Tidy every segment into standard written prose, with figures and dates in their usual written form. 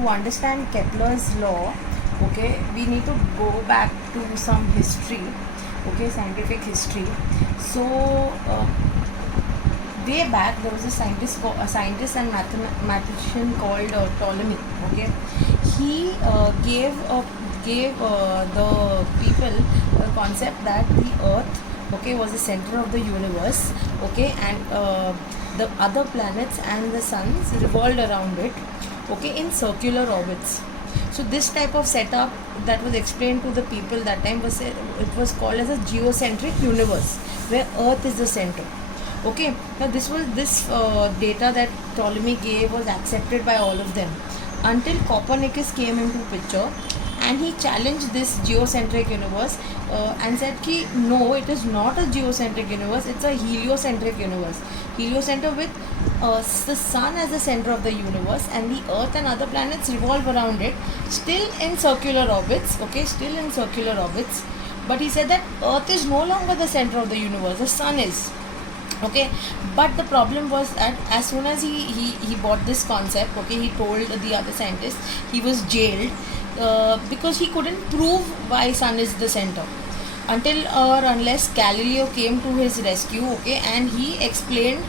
to understand Kepler's law, okay, we need to go back to some history, okay, scientific history. So way back there was a scientist and mathematician called Ptolemy. Okay, he gave the people a concept that the Earth, okay, was the center of the universe, okay, and the other planets and the suns revolved around it, okay, in circular orbits. So this type of setup that was explained to the people that time was called as a geocentric universe, where Earth is the center. Okay, now this data that Ptolemy gave was accepted by all of them until Copernicus came into picture, and he challenged this geocentric universe and said ki no, it is not a geocentric universe, it's a heliocentric universe. Heliocentric with the sun as the center of the universe, and the Earth and other planets revolve around it, still in circular orbits, okay, still in circular orbits. But he said that Earth is no longer the center of the universe, the sun is. Okay, but the problem was that as soon as he bought this concept, okay, he told the other scientists, he was jailed because he couldn't prove why sun is the center until or unless Galileo came to his rescue, okay, and he explained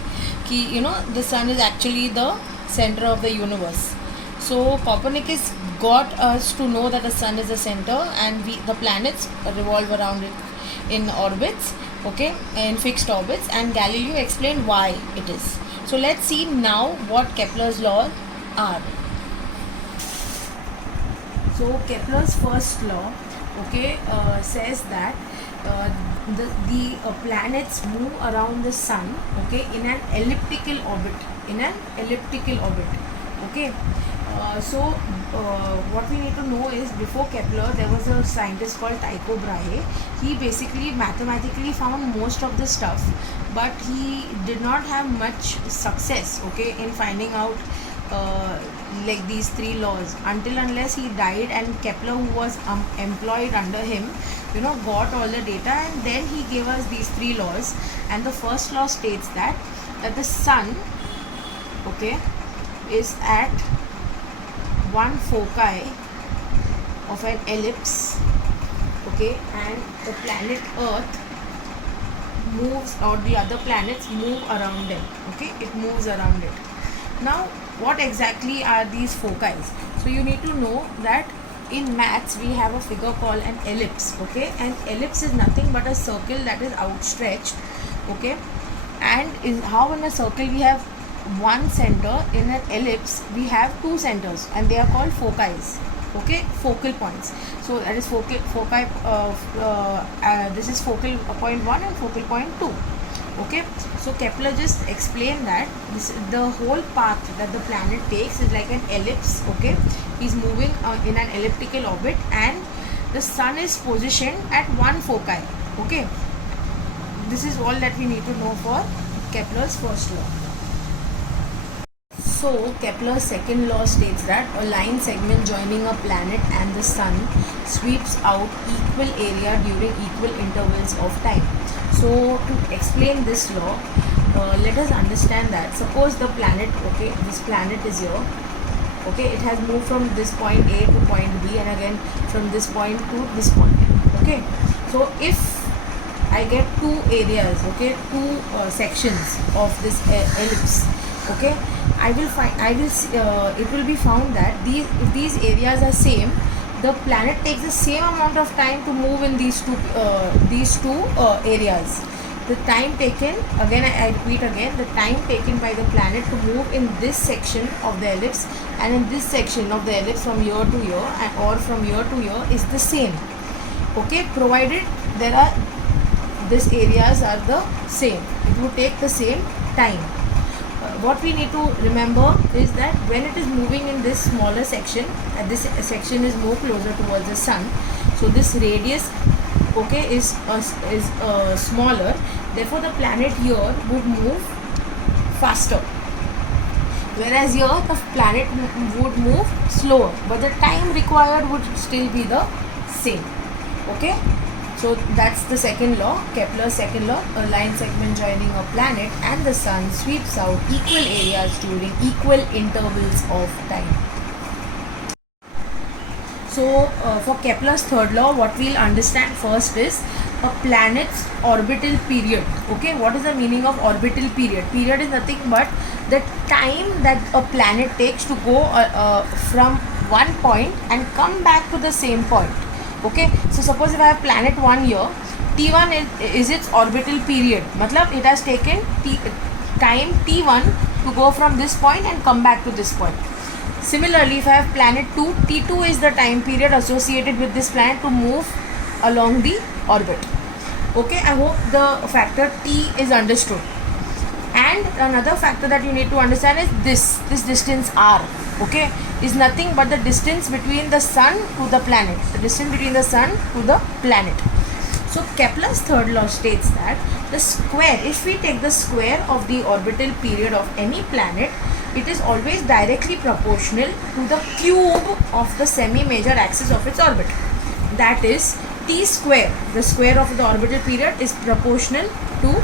ki the sun is actually the center of the universe. So Copernicus got us to know that the sun is the center, and the planets revolve around it in orbits, okay, in fixed orbits, and Galileo explained why it is. So let's see now what Kepler's laws are. So Kepler's first law, okay, says that the planets move around the sun, okay, in an elliptical orbit, okay. What we need to know is, before Kepler there was a scientist called Tycho Brahe. He basically mathematically found most of the stuff, but he did not have much success, okay, in finding out like these three laws, unless he died and Kepler, who was employed under him, got all the data, and then he gave us these three laws. And the first law states that the sun, okay, is at one foci of an ellipse, okay, and the planet Earth moves, or the other planets move around them, okay, it moves around it. Now what exactly are these foci? So you need to know that in maths we have a figure called an ellipse, okay. An ellipse is nothing but a circle that is outstretched, okay, and in a circle we have one center. In an ellipse we have two centers, and they are called foci, okay, focal points. So that is foci, this is focal point 1 and focal point 2, okay. So Kepler just explained that the whole path that the planet takes is like an ellipse, okay. He's moving in an elliptical orbit, and the sun is positioned at one foci, okay. This is all that we need to know for Kepler's first law. So Kepler's second law states that a line segment joining a planet and the sun sweeps out equal area during equal intervals of time. So to explain this law, let us understand that suppose the planet, okay, this planet is here, okay, it has moved from this point A to point B, and again from this point to this point, okay. So if I get two areas, okay, two sections of this ellipse, okay, it will be found that if these areas are same, the planet takes the same amount of time to move in these two areas. The time taken, again I repeat again, the time taken by the planet to move in this section of the ellipse and in this section of the ellipse from year to year or from year to year is the same, okay, provided these areas are the same. It would take the same time. What we need to remember is that when it is moving in this smaller section, and this section is more closer towards the sun, so this radius, okay, is smaller, therefore the planet here would move faster, whereas here the planet would move slower, but the time required would still be the same, okay. So that's the second law, Kepler's second law. A line segment joining a planet and the sun sweeps out equal areas during equal intervals of time. So for Kepler's third law, what we'll understand first is a planet's orbital period. Okay, what is the meaning of orbital period? Period is nothing but the time that a planet takes to go from one point and come back to the same point. Okay, so suppose if I have planet 1 here, T1 is its orbital period. Matlab it has taken time T1 to go from this point and come back to this point. Similarly, if I have planet 2, T2 is the time period associated with this planet to move along the orbit. Okay, I hope the factor T is understood. And another factor that you need to understand is this distance R, okay, is nothing but the distance between the sun to the planet. The distance between the sun to the planet. So Kepler's third law states that the square, if we take the square of the orbital period of any planet, it is always directly proportional to the cube of the semi-major axis of its orbit. That is, T square, the square of the orbital period, is proportional to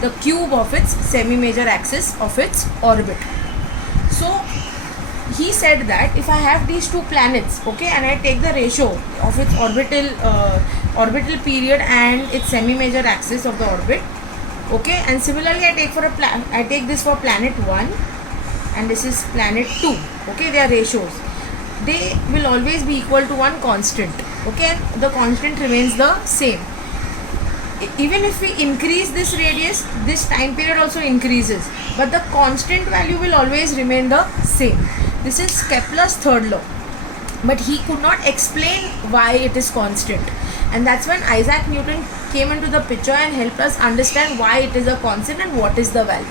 the cube of its semi-major axis of its orbit. So he said that if I have these two planets, okay, and I take the ratio of its orbital period and its semi-major axis of the orbit, okay, and similarly I take this for planet 1 and this is planet 2, okay, they are ratios. They will always be equal to one constant, okay, and the constant remains the same. Even if we increase this radius, this time period also increases, but the constant value will always remain the same. This is Kepler's third law, but he could not explain why it is constant, and that's when Isaac Newton came into the picture and helped us understand why it is a constant and what is the value.